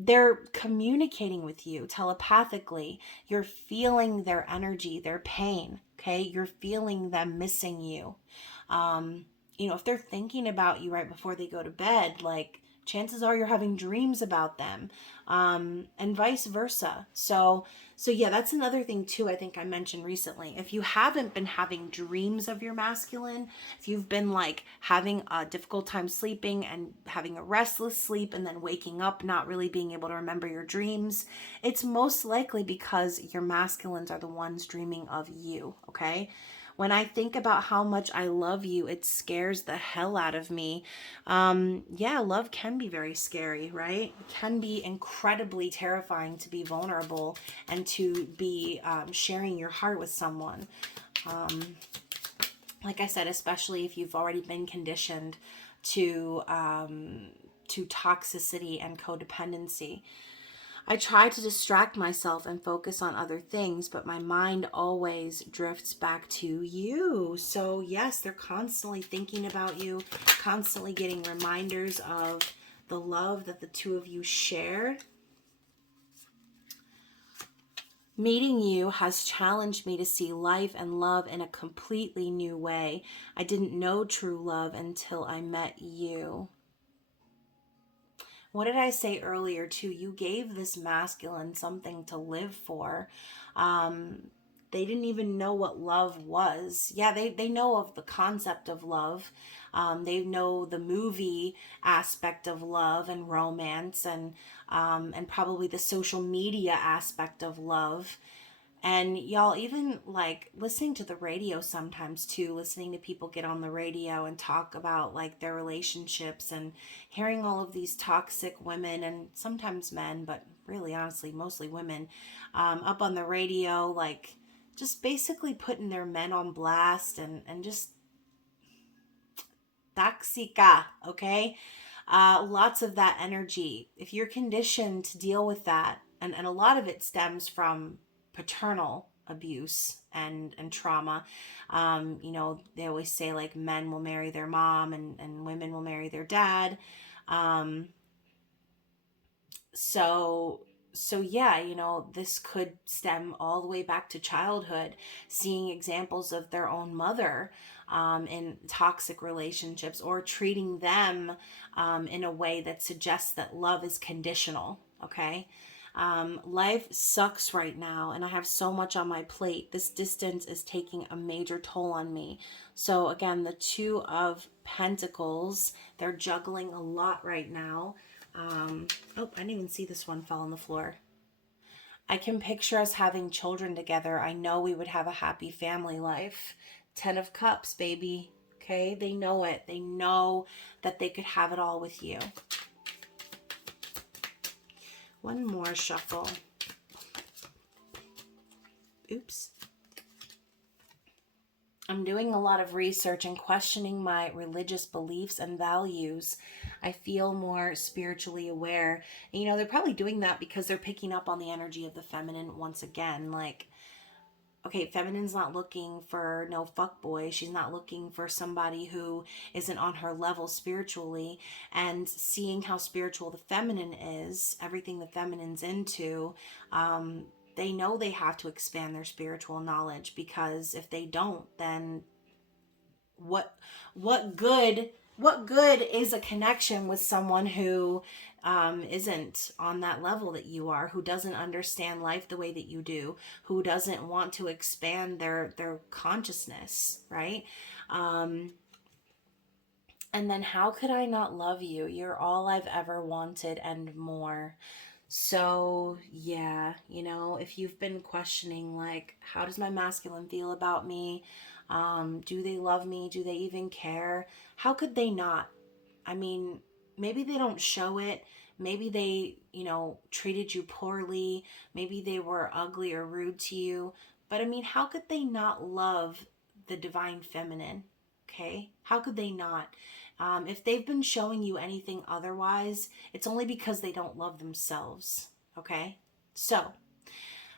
they're communicating with you telepathically. You're feeling their energy, their pain, okay? You're feeling them missing you. If they're thinking about you right before they go to bed, like chances are you're having dreams about them, and vice versa. So yeah, that's another thing too. I think I mentioned recently. If you haven't been having dreams of your masculine, if you've been like having a difficult time sleeping and having a restless sleep and then waking up not really being able to remember your dreams, it's most likely because your masculines are the ones dreaming of you. Okay. When I think about how much I love you, it scares the hell out of me. Yeah, love can be very scary, right? It can be incredibly terrifying to be vulnerable and to be sharing your heart with someone. Like I said, especially if you've already been conditioned to toxicity and codependency. I try to distract myself and focus on other things, but my mind always drifts back to you. So, yes, they're constantly thinking about you, constantly getting reminders of the love that the two of you share. Meeting you has challenged me to see life and love in a completely new way. I didn't know true love until I met you. What did I say earlier too? You gave this masculine something to live for. They didn't even know what love was. Yeah, they know of the concept of love. They know the movie aspect of love and romance, and probably the social media aspect of love. And y'all, even like listening to the radio sometimes too, listening to people get on the radio and talk about like their relationships and hearing all of these toxic women and sometimes men, but really honestly, mostly women, up on the radio, like just basically putting their men on blast and just toxica, okay? Lots of that energy. If you're conditioned to deal with that, and a lot of it stems from paternal abuse and trauma. They always say like men will marry their mom and women will marry their dad. Um, so so yeah, this could stem all the way back to childhood, seeing examples of their own mother in toxic relationships, or treating them in a way that suggests that love is conditional. Okay. Life sucks right now, and I have so much on my plate. This distance is taking a major toll on me. So, again, the Two of Pentacles, they're juggling a lot right now. Oh, I didn't even see this one fell on the floor. I can picture us having children together. I know we would have a happy family life. 10 of Cups, baby. Okay, they know it. They know that they could have it all with you. One more shuffle. Oops. I'm doing a lot of research and questioning my religious beliefs and values. I feel more spiritually aware. And, they're probably doing that because they're picking up on the energy of the feminine once again. Like, okay, feminine's not looking for no fuckboy. She's not looking for somebody who isn't on her level spiritually. And seeing how spiritual the feminine is, everything the feminine's into, they know they have to expand their spiritual knowledge, because if they don't, then what good is a connection with someone who isn't on that level that you are, who doesn't understand life the way that you do, who doesn't want to expand their consciousness, right? And then how could I not love you? You're all I've ever wanted and more. So, yeah, if you've been questioning, like, how does my masculine feel about me? Do they love me? Do they even care? How could they not? I mean, maybe they don't show it. Maybe they, treated you poorly. Maybe they were ugly or rude to you. But I mean, how could they not love the divine feminine? Okay? How could they not? If they've been showing you anything otherwise, it's only because they don't love themselves. Okay? So,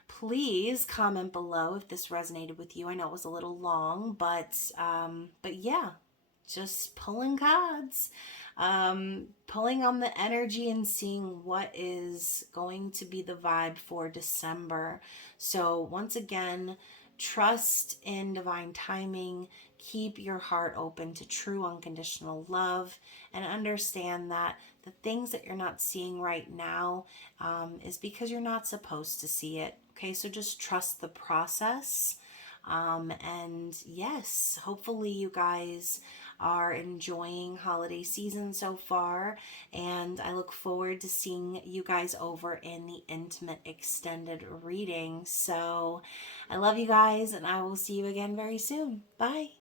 please comment below if this resonated with you. I know it was a little long, but yeah, just pulling cards, pulling on the energy and seeing what is going to be the vibe for December. So once again, trust in divine timing. Keep your heart open to true unconditional love, and understand that the things that you're not seeing right now is because you're not supposed to see it. Okay, so just trust the process. And yes, hopefully you guys are enjoying holiday season so far. And I look forward to seeing you guys over in the intimate extended reading. So I love you guys, and I will see you again very soon. Bye.